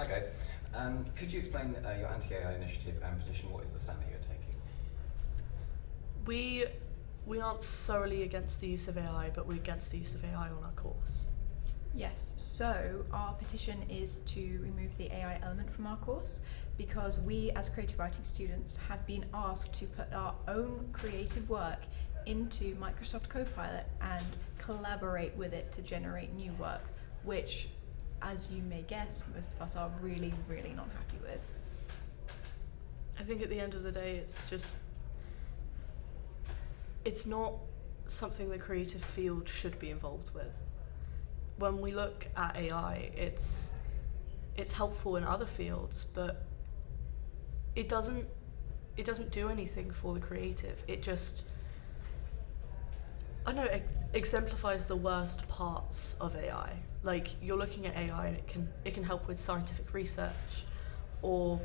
Hi guys. Could you explain your anti-AI initiative and petition? What is the stand that you're taking? We aren't thoroughly against the use of AI, but we're against the use of AI on our course. Yes, so our petition is to remove the AI element from our course because we as creative writing students have been asked to put our own creative work into Microsoft Copilot and collaborate with it to generate new work, which, as you may guess, most of us are really, really not happy with. I think at the end of the day, it's not something the creative field should be involved with. When we look at AI, it's helpful in other fields, but it doesn't do anything for the creative. It just, I don't know, exemplifies the worst parts of AI. Like, you're looking at AI and it can help with scientific research, or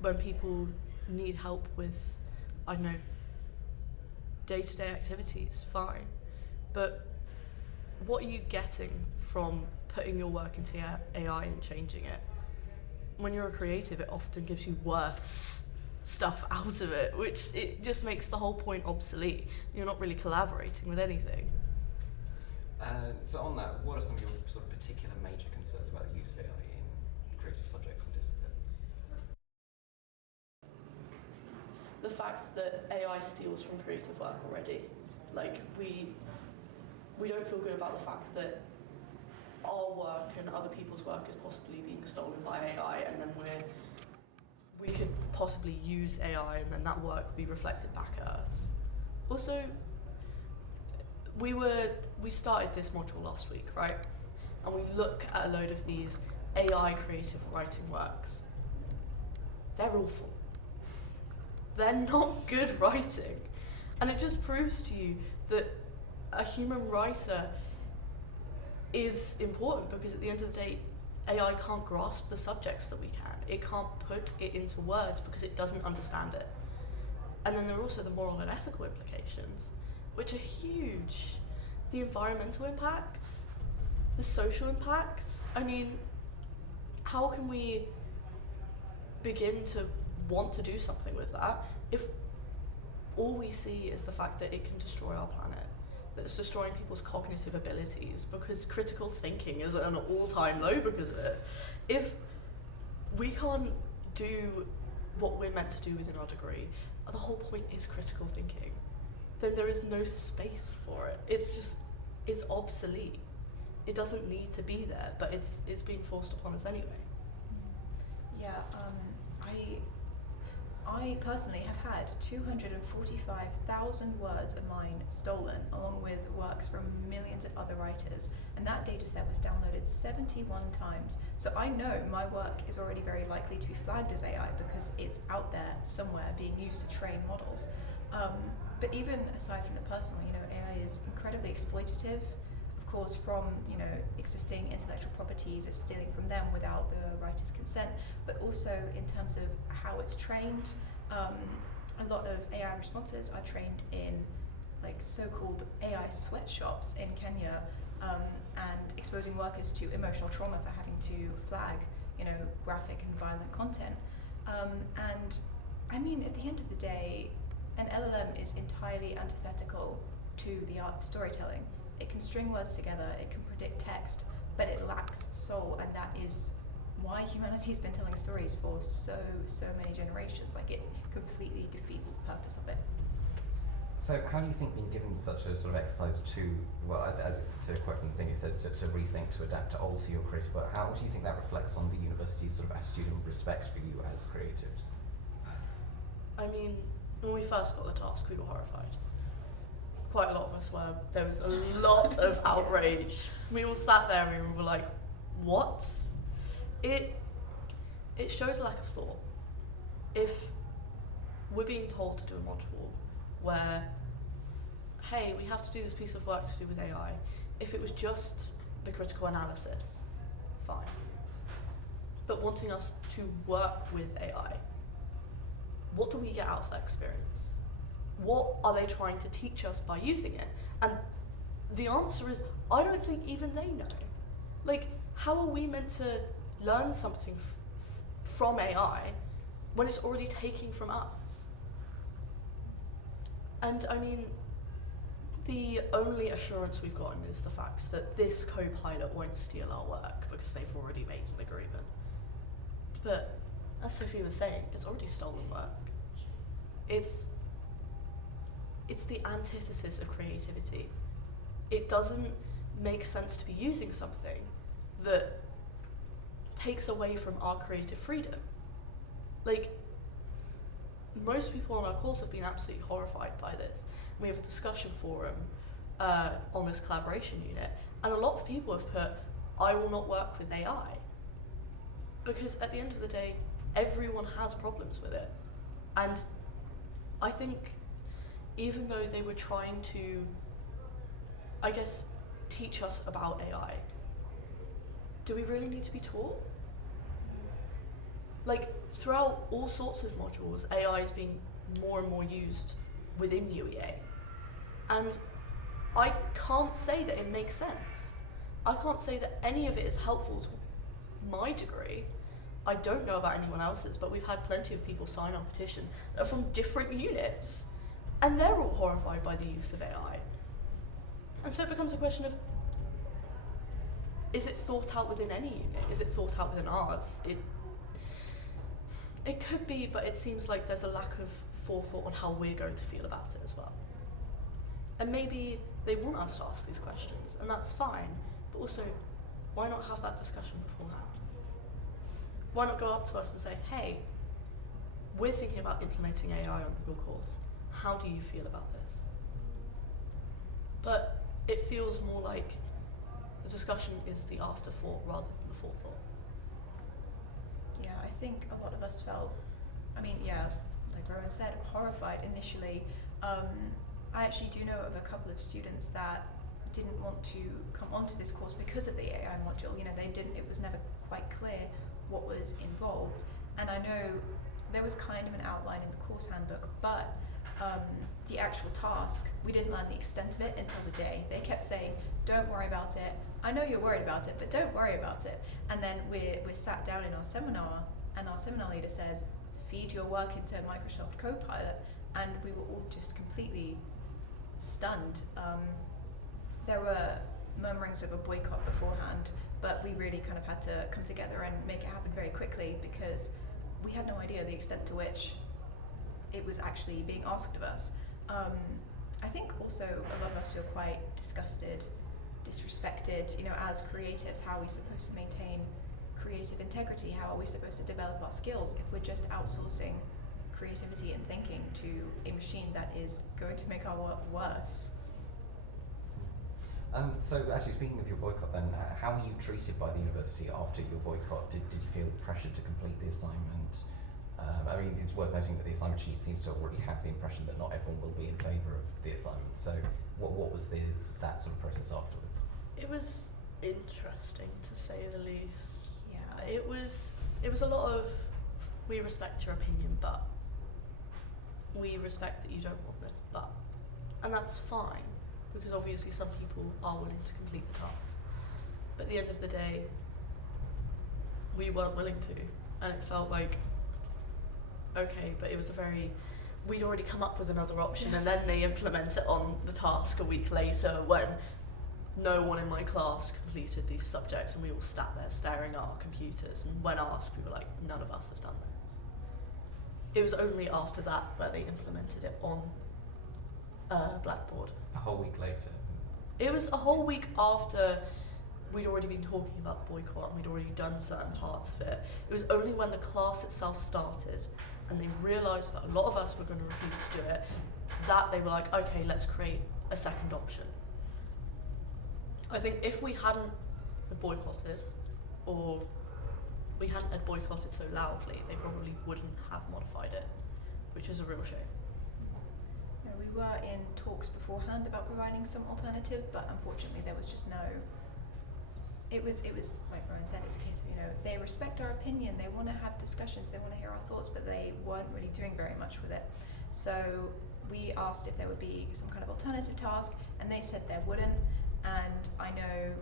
when people need help with, I don't know, day-to-day activities, fine. But what are you getting from putting your work into AI and changing it? When you're a creative, it often gives you worse stuff out of it, which it just makes the whole point obsolete. You're not really collaborating with anything. So on that, what are some of your sort of particular major concerns about the use of AI in creative subjects and disciplines? The fact that AI steals from creative work already. Like, we don't feel good about the fact that our work and other people's work is possibly being stolen by AI, and then we could possibly use AI and then that work be reflected back at us. Also, we started this module last week, right? And we look at a load of these AI creative writing works. They're awful. They're not good writing. And it just proves to you that a human writer is important, because at the end of the day, AI can't grasp the subjects that we can. It can't put it into words because it doesn't understand it. And then there are also the moral and ethical implications, which are huge. The environmental impacts, the social impacts. I mean, how can we begin to want to do something with that if all we see is the fact that it can destroy our planet, that it's destroying people's cognitive abilities, because critical thinking is at an all-time low because of it. If we can't do what we're meant to do within our degree, the whole point is critical thinking, then there is no space for it. It's obsolete. It doesn't need to be there, but it's being forced upon us anyway. Yeah, I personally have had 245,000 words of mine stolen, along with works from millions of other writers, and that data set was downloaded 71 times. So I know my work is already very likely to be flagged as AI because it's out there somewhere being used to train models. But even aside from the personal, AI is incredibly exploitative. Of course, from existing intellectual properties, it's stealing from them without the writer's consent, but also in terms of how it's trained. A lot of AI responses are trained in so-called AI sweatshops in Kenya, and exposing workers to emotional trauma for having to flag graphic and violent content. And I mean, at the end of the day, an LLM is entirely antithetical to the art of storytelling. It can string words together, it can predict text, but it lacks soul, and that is why humanity has been telling stories for so many generations. It completely defeats the purpose of it. So how do you think being given such a sort of exercise to quote from the thing it says, to rethink, to adapt, to alter your creative work, how do you think that reflects on the university's sort of attitude and respect for you as creatives? I mean, when we first got the task, we were horrified. Quite a lot of us were. There was a lot of outrage. We all sat there and we were like, what? It shows a lack of thought. If we're being told to do a module where, hey, we have to do this piece of work to do with AI, if it was just the critical analysis, fine. But wanting us to work with AI, what do we get out of that experience? What are they trying to teach us by using it? And the answer is, I don't think even they know. How are we meant to learn something from AI when it's already taking from us? And I mean, the only assurance we've gotten is the fact that this co-pilot won't steal our work because they've already made an agreement. But as Sophia was saying, it's already stolen work. It's the antithesis of creativity. It doesn't make sense to be using something that takes away from our creative freedom. Like, most people on our course have been absolutely horrified by this. We have a discussion forum on this collaboration unit, and a lot of people have put, I will not work with AI. Because at the end of the day, everyone has problems with it. And I think even though they were trying to, I guess, teach us about AI, do we really need to be taught? Like, throughout all sorts of modules, AI is being more and more used within UEA. And I can't say that it makes sense. I can't say that any of it is helpful to my degree. I don't know about anyone else's, but we've had plenty of people sign our petition that are from different units, and they're all horrified by the use of AI. And so it becomes a question of, is it thought out within any unit? Is it thought out within ours? It could be, but it seems like there's a lack of forethought on how we're going to feel about it as well. And maybe they want us to ask these questions, and that's fine, but also, why not have that discussion beforehand? Why not go up to us and say, hey, we're thinking about implementing AI on your course. How do you feel about this? But it feels more like the discussion is the afterthought rather than the forethought. Yeah, I think a lot of us felt, I mean, yeah, like Rowan said, horrified initially. I actually do know of a couple of students that didn't want to come onto this course because of the AI module. You know, it was never quite clear what was involved. And I know there was kind of an outline in the course handbook, but the actual task, we didn't learn the extent of it until the day. They kept saying, don't worry about it. I know you're worried about it, but don't worry about it. And then we're sat down in our seminar, and our seminar leader says, feed your work into Microsoft Copilot, and we were all just completely stunned. There were murmurings of a boycott beforehand, but we really kind of had to come together and make it happen very quickly because we had no idea the extent to which it was actually being asked of us. I think also a lot of us feel quite disgusted, disrespected, you know, as creatives. How are we supposed to maintain creative integrity? How are we supposed to develop our skills if we're just outsourcing creativity and thinking to a machine that is going to make our work worse? So actually, speaking of your boycott then, how were you treated by the university after your boycott? Did you feel pressured to complete the assignment? I mean, it's worth noting that the assignment sheet seems to already have the impression that not everyone will be in favour of the assignment. So what was that sort of process afterwards? It was interesting, to say the least. Yeah. It was a lot of, we respect your opinion, but we respect that you don't want this, but. And that's fine, because obviously some people are willing to complete the task. But at the end of the day, we weren't willing to, and it felt like, okay, but it was we'd already come up with another option, and then they implement it on the task a week later when no one in my class completed these subjects, and we all sat there staring at our computers, and when asked, we were like, none of us have done this. It was only after that where they implemented it on Blackboard. A whole week later? It was a whole week after we'd already been talking about the boycott and we'd already done certain parts of it. It was only when the class itself started and they realised that a lot of us were going to refuse to do it, that they were like, okay, let's create a second option. I think if we hadn't boycotted, or we hadn't had boycotted so loudly, they probably wouldn't have modified it, which is a real shame. Yeah, we were in talks beforehand about providing some alternative, but unfortunately there was just no. It was like Rowan said, it's a case of, you know, they respect our opinion, they want to have discussions, they want to hear our thoughts, but they weren't really doing very much with it. So we asked if there would be some kind of alternative task, and they said there wouldn't. And I know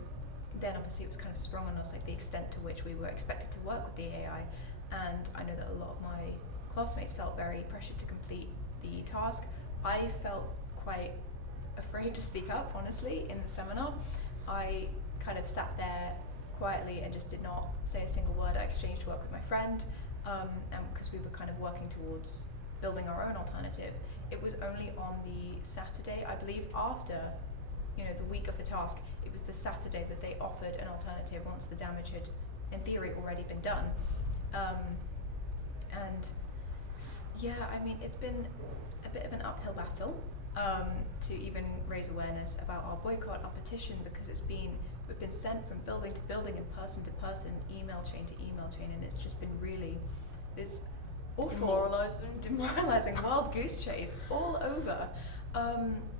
then obviously it was kind of sprung on us, like the extent to which we were expected to work with the AI. And I know that a lot of my classmates felt very pressured to complete the task. I felt quite afraid to speak up, honestly, in the seminar. I kind of sat there quietly and just did not say a single word. I exchanged work with my friend, and because we were kind of working towards building our own alternative. It was only on the Saturday, I believe, after, the week of the task, it was the Saturday that they offered an alternative once the damage had, in theory, already been done. And yeah, I mean, it's been a bit of an uphill battle to even raise awareness about our boycott, our petition, because we've been sent from building to building and person to person, email chain to email chain, and it's just been really this awful, demoralizing wild goose chase all over.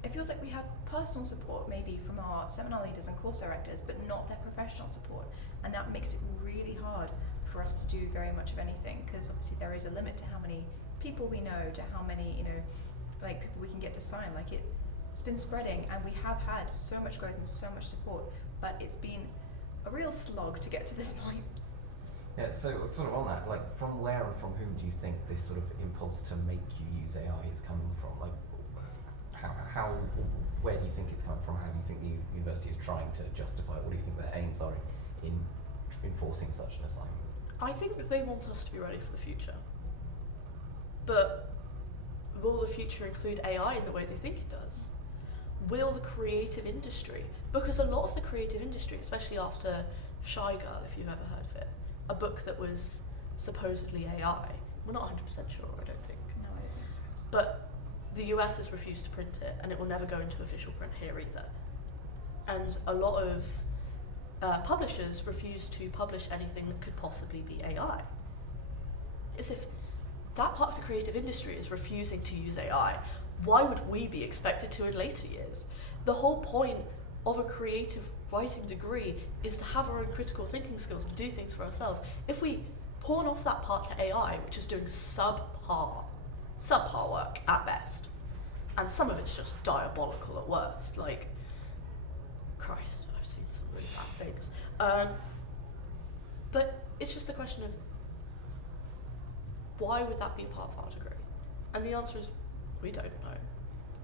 It feels like we have personal support maybe from our seminar leaders and course directors, but not their professional support, and that makes it really hard for us to do very much of anything, because obviously there is a limit to how many people we know, to how many people we can get to sign. Like it's been spreading, and we have had so much growth and so much support, but it's been a real slog to get to this point. Yeah, so sort of on that, like from where and from whom do you think this sort of impulse to make you use AI is coming from? Like where do you think it's coming from? How do you think the university is trying to justify it? What do you think their aims are in enforcing such an assignment? I think that they want us to be ready for the future. But will the future include AI in the way they think it does? Will the creative industry, because a lot of the creative industry, especially after Shy Girl, if you've ever heard of it, a book that was supposedly AI, we're not 100% sure, I don't think. No, I don't think so. But the US has refused to print it, and it will never go into official print here either. And a lot of publishers refuse to publish anything that could possibly be AI. As if that part of the creative industry is refusing to use AI, why would we be expected to in later years? The whole point of a creative writing degree is to have our own critical thinking skills and do things for ourselves. If we pawn off that part to AI, which is doing subpar work at best, and some of it's just diabolical at worst, like, Christ, I've seen some really bad things. But it's just a question of, why would that be a part of our degree? And the answer is, we don't know.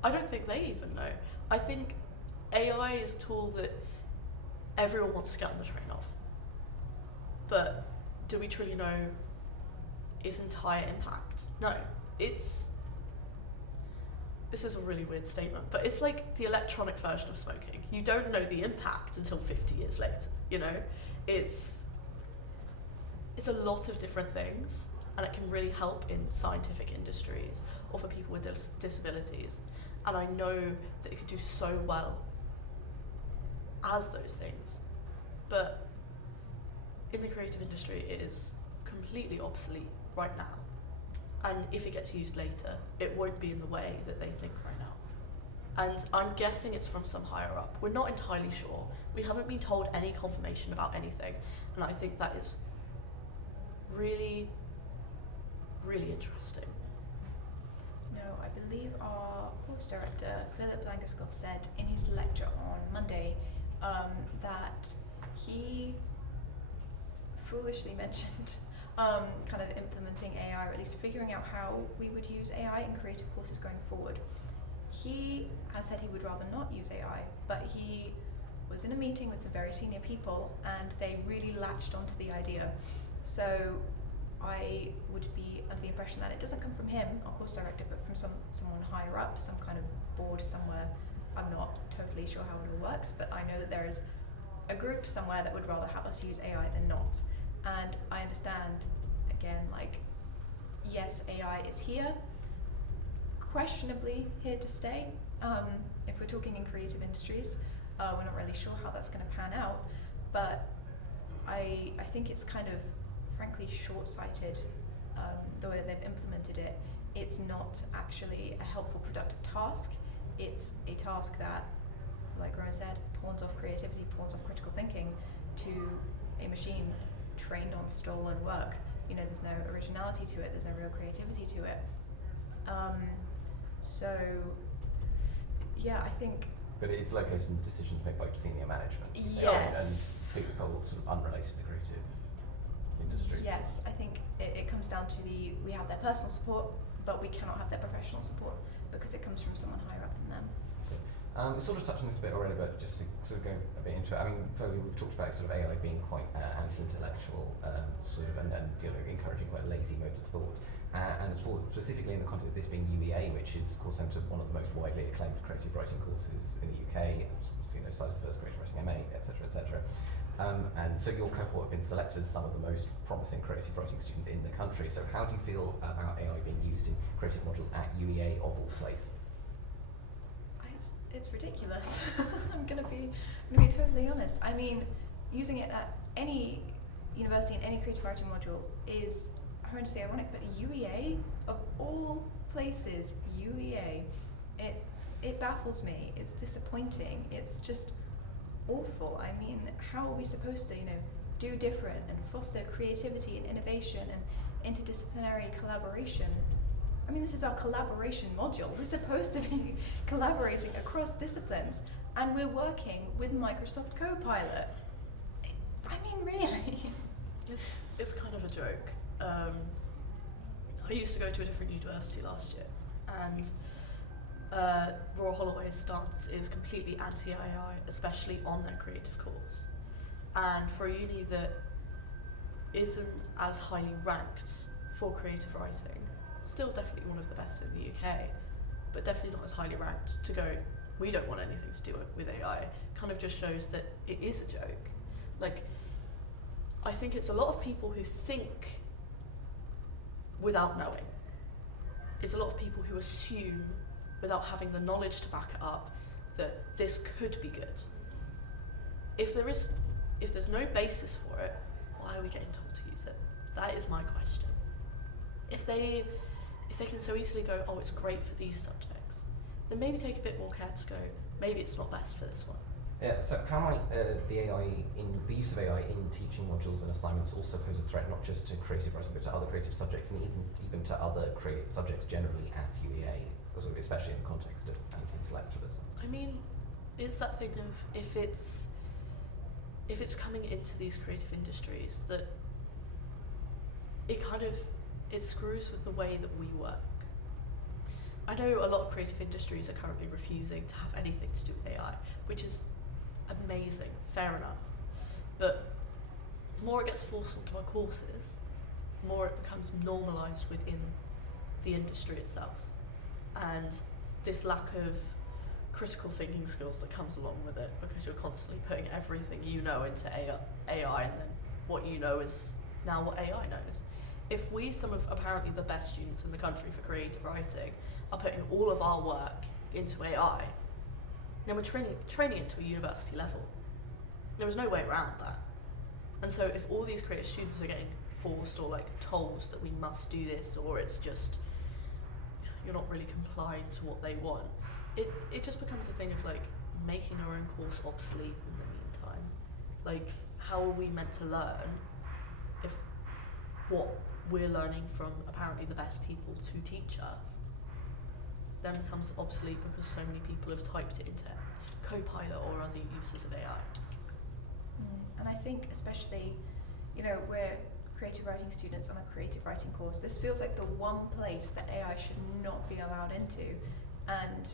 I don't think they even know. I think AI is a tool that everyone wants to get on the train of. But do we truly know its entire impact? No. This is a really weird statement, but it's like the electronic version of smoking. You don't know the impact until 50 years later, It's a lot of different things, and it can really help in scientific industries or for people with disabilities. And I know that it could do so well as those things, but in the creative industry it is completely obsolete right now. And if it gets used later, it won't be in the way that they think right now. And I'm guessing it's from some higher up. We're not entirely sure. We haven't been told any confirmation about anything, and I think that is really, really interesting. No, I believe our course director, Philip Langeskov, said in his lecture on Monday that he foolishly mentioned kind of implementing AI, or at least figuring out how we would use AI in creative courses going forward. He has said he would rather not use AI, but he was in a meeting with some very senior people and they really latched onto the idea. So I would be under the impression that it doesn't come from him, our course director, but from someone higher up, some kind of board somewhere. I'm not totally sure how it all works, but I know that there is a group somewhere that would rather have us use AI than not. And I understand, again, like, yes, AI is here, questionably here to stay. If we're talking in creative industries, we're not really sure how that's going to pan out, but I think it's kind of, frankly, short-sighted the way that they've implemented it. It's not actually a helpful, productive task. It's a task that, like Rowan said, pawns off creativity, pawns off critical thinking to a machine trained on stolen work. There's no originality to it, there's no real creativity to it. So, yeah, I think... But it's located in the decisions made by senior management. Yes. And people sort of unrelated to the creative industry. Yes, I think it comes down to we have their personal support, but we cannot have their professional support because it comes from someone higher up than them. We sort of touched on this a bit already, but just to sort of go a bit into it. I mean, Foley, we've talked about sort of AI being quite anti-intellectual, sort of, and encouraging quite lazy modes of thought. And specifically in the context of this being UEA, which is, of course, home to one of the most widely acclaimed creative writing courses in the UK, cites the first creative writing MA, etc., etc. And so your cohort have been selected as some of the most promising creative writing students in the country. So how do you feel about AI being used in creative modules at UEA of all places? It's ridiculous. I'm gonna be totally honest. I mean, using it at any university in any creative writing module is horrendously ironic, but UEA of all places, UEA, it baffles me. It's disappointing. It's just awful. I mean, how are we supposed to, do different and foster creativity and innovation and interdisciplinary collaboration? I mean, this is our collaboration module. We're supposed to be collaborating across disciplines, and we're working with Microsoft Copilot. I mean, really? It's kind of a joke. I used to go to a different university last year, and Royal Holloway's stance is completely anti-AI, especially on their creative course. And for a uni that isn't as highly ranked for creative writing, still definitely one of the best in the UK, but definitely not as highly ranked, to go, we don't want anything to do with AI, kind of just shows that it is a joke. Like, I think it's a lot of people who think without knowing. It's a lot of people who assume, without having the knowledge to back it up, that this could be good. If there's no basis for it, why are we getting told to use it? That is my question. If they can so easily go, oh, it's great for these subjects, then maybe take a bit more care to go, maybe it's not best for this one. Yeah, so how might the use of AI in teaching modules and assignments also pose a threat, not just to creative writing, but to other creative subjects, and even to other subjects generally at UEA, especially in the context of anti-intellectualism? I mean, it's that thing of if it's coming into these creative industries, that it screws with the way that we work. I know a lot of creative industries are currently refusing to have anything to do with AI, which is amazing, fair enough. But the more it gets forced onto our courses, the more it becomes normalised within the industry itself. And this lack of critical thinking skills that comes along with it, because you're constantly putting everything you know into AI, and then what you know is now what AI knows. If we, some of apparently the best students in the country for creative writing, are putting all of our work into AI, then we're training it to a university level. There is no way around that. And so if all these creative students are getting forced or told that we must do this, or it's just, you're not really complying to what they want, it just becomes a thing of making our own course obsolete in the meantime. How are we meant to learn if what we're learning from apparently the best people to teach us then becomes obsolete because so many people have typed it into Copilot or other uses of AI? And I think especially, we're creative writing students on a creative writing course. This feels like the one place that AI should not be allowed into, and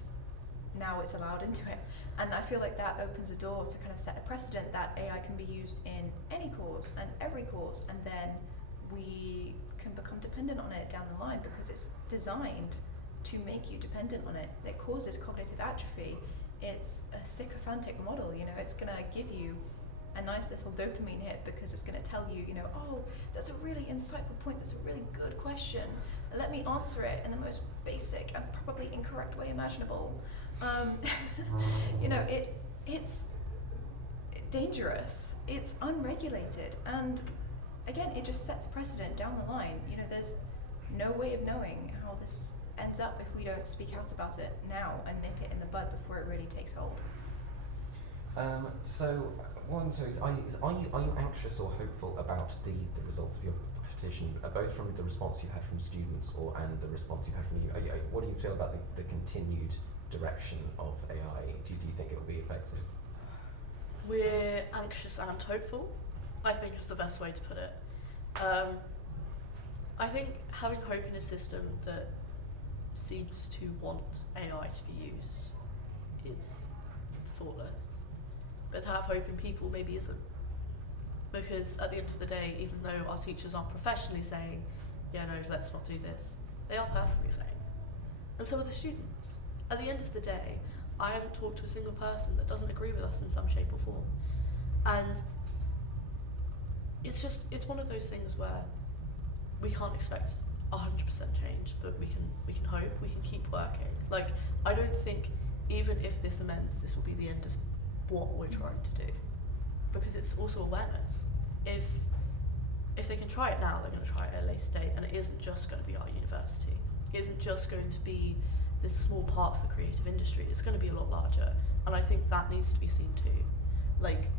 now it's allowed into it. And I feel like that opens a door to kind of set a precedent that AI can be used in any course and every course, and then we can become dependent on it down the line because it's designed to make you dependent on it. It causes cognitive atrophy. It's a sycophantic model, it's gonna give you a nice little dopamine hit because it's gonna tell you, oh, that's a really insightful point, that's a really good question. Let me answer it in the most basic and probably incorrect way imaginable. It's dangerous, it's unregulated, and again, it just sets a precedent down the line. There's no way of knowing how this ends up if we don't speak out about it now and nip it in the bud before it really takes hold. Are you anxious or hopeful about the results of your petition, both from the response you had from students and the response you had from you? What do you feel about the continued direction of AI, do you think it will be effective? We're anxious and hopeful, I think is the best way to put it. I think having hope in a system that seems to want AI to be used is thoughtless. But to have hope in people maybe isn't. Because at the end of the day, even though our teachers aren't professionally saying, yeah, no, let's not do this, they are personally saying it. And so are the students. At the end of the day, I haven't talked to a single person that doesn't agree with us in some shape or form. And it's one of those things where we can't expect 100% change, but we can hope, we can keep working. Like, I don't think even if this amends, this will be the end of what we're trying to do. Because it's also awareness. If they can try it now, they're going to try it at a later date, and it isn't just going to be our university. It isn't just going to be this small part of the creative industry. It's going to be a lot larger, and I think that needs to be seen too. Like,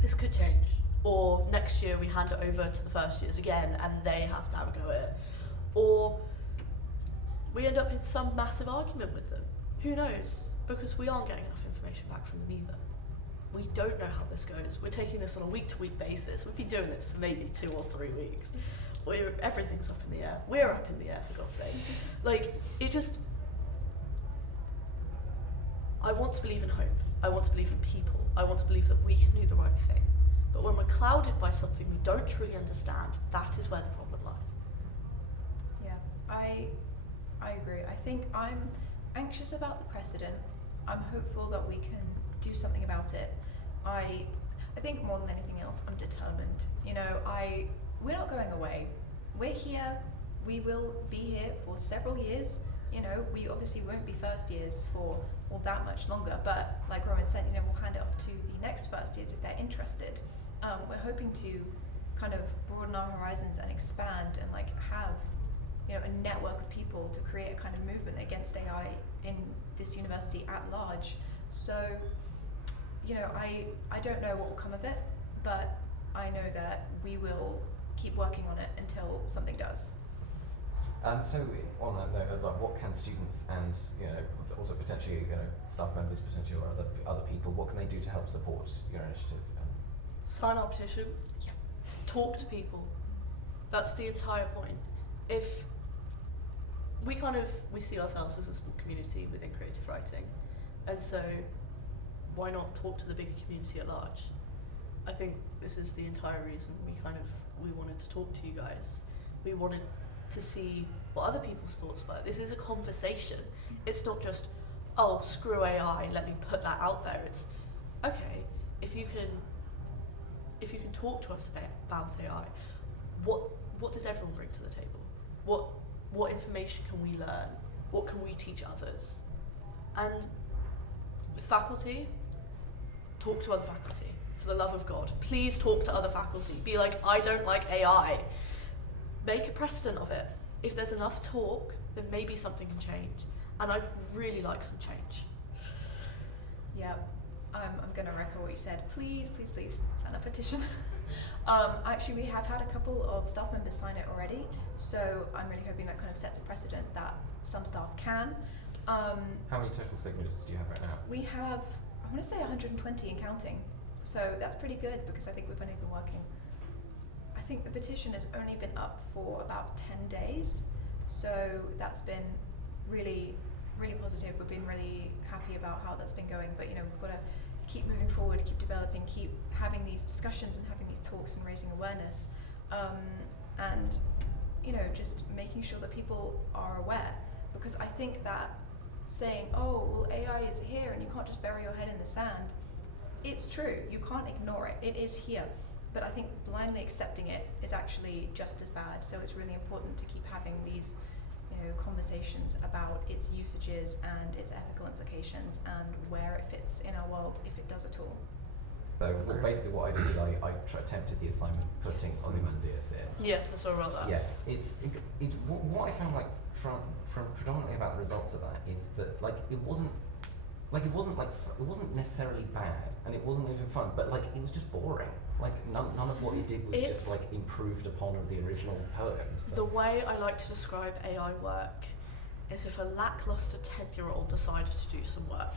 this could change, or next year we hand it over to the first years again, and they have to have a go at it, or we end up in some massive argument with them. Who knows? Because we aren't getting enough information back from them either. We don't know how this goes. We're taking this on a week-to-week basis. We've been doing this for maybe 2 or 3 weeks. Everything's up in the air. We're up in the air, for God's sake. Like, I want to believe in hope. I want to believe in people. I want to believe that we can do the right thing. But when we're clouded by something we don't truly understand, that is where the problem lies. Yeah, I agree. I think I'm anxious about the precedent. I'm hopeful that we can do something about it. I think more than anything else, I'm determined. You know, we're not going away. We're here. We will be here for several years. You know, we obviously won't be first years for all that much longer, but like Rowan said, you know, we'll hand it off to the next first years if they're interested. We're hoping to kind of broaden our horizons and expand and like have, you know, a network of people to create a kind of movement against AI in this university at large. So, you know, I don't know what will come of it, but I know that we will keep working on it until something does. So on that note, like, what can students and, you know, also potentially, you know, staff members potentially or other people, what can they do to help support your initiative? Sign our petition. Yeah. Talk to people. That's the entire point. If we see ourselves as a small community within creative writing, and so why not talk to the bigger community at large? I think this is the entire reason we wanted to talk to you guys. We wanted to see what other people's thoughts were. This is a conversation. It's not just, oh, screw AI, let me put that out there. It's, okay, if you can talk to us about AI, what does everyone bring to the table? What information can we learn? What can we teach others? And with faculty, talk to other faculty. For the love of God, please talk to other faculty. Be like, I don't like AI. Make a precedent of it. If there's enough talk, then maybe something can change. And I'd really like some change. Yeah, I'm going to echo what you said. Please, please, please sign a petition. Actually, we have had a couple of staff members sign it already, so I'm really hoping that kind of sets a precedent that some staff can. How many total signatures do you have right now? We have, I want to say 120 and counting. So that's pretty good because I think we've only been working, I think the petition has only been up for about 10 days. So that's been really, really positive. We've been really happy about how that's been going. But, you know, we've got to keep moving forward, keep developing, keep having these discussions and having these talks and raising awareness. And, you know, just making sure that people are aware. Because I think that saying, oh, well, AI is here and you can't just bury your head in the sand. It's true, you can't ignore it, it is here. But I think blindly accepting it is actually just as bad. So it's really important to keep having these, you know, conversations about its usages and its ethical implications and where it fits in our world, if it does at all. So well, basically what I did is I attempted the assignment putting Ozymandias in. Yes, I saw about that. Yeah, it's what I found like from predominantly about the results of that is that like it wasn't necessarily bad and it wasn't even fun, but like it was just boring. Like none of what it did was just like improved upon the original poem. So. The way I like to describe AI work is if a lackluster 10-year-old decided to do some work.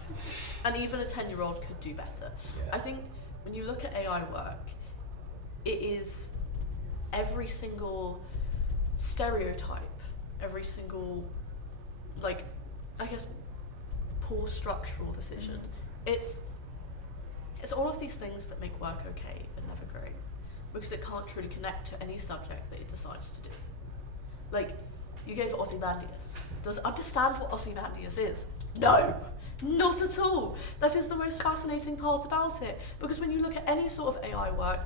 And even a 10-year-old could do better. Yeah. I think when you look at AI work, it is every single stereotype, every single, like, I guess, poor structural decision. It's all of these things that make work okay but never great, because it can't truly connect to any subject that it decides to do. Like, you gave it Ozymandias. Does it understand what Ozymandias is? No, not at all. That is the most fascinating part about it, because when you look at any sort of AI work,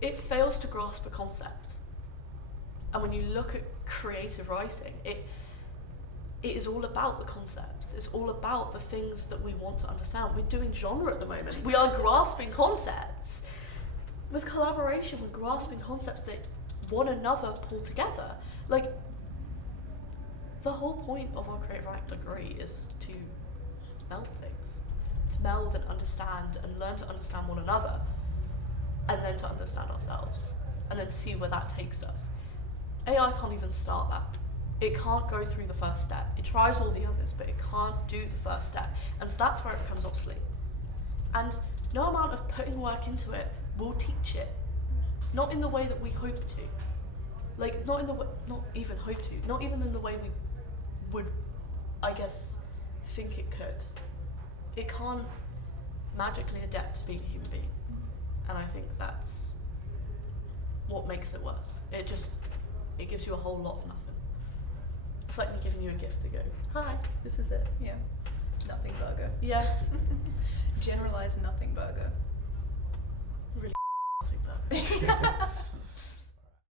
it fails to grasp a concept. And when you look at creative writing, it is all about the concepts. It's all about the things that we want to understand. We're doing genre at the moment. We are grasping concepts. With collaboration, we're grasping concepts that one another pull together. Like, the whole point of our creative writing degree is to meld things. To meld and understand and learn to understand one another, and then to understand ourselves, and then see where that takes us. AI can't even start that. It can't go through the first step. It tries all the others, but it can't do the first step. And so that's where it becomes obsolete. And no amount of putting work into it will teach it. Not in the way that we hope to. Like, not even hope to. Not even in the way we would, I guess, think it could. It can't magically adapt to being a human being. And I think that's what makes it worse. It gives you a whole lot of nothing. It's like me giving you a gift to go, hi, this is it. Yeah. Nothing burger. Yeah. Generalized nothing burger. Really nothing burger.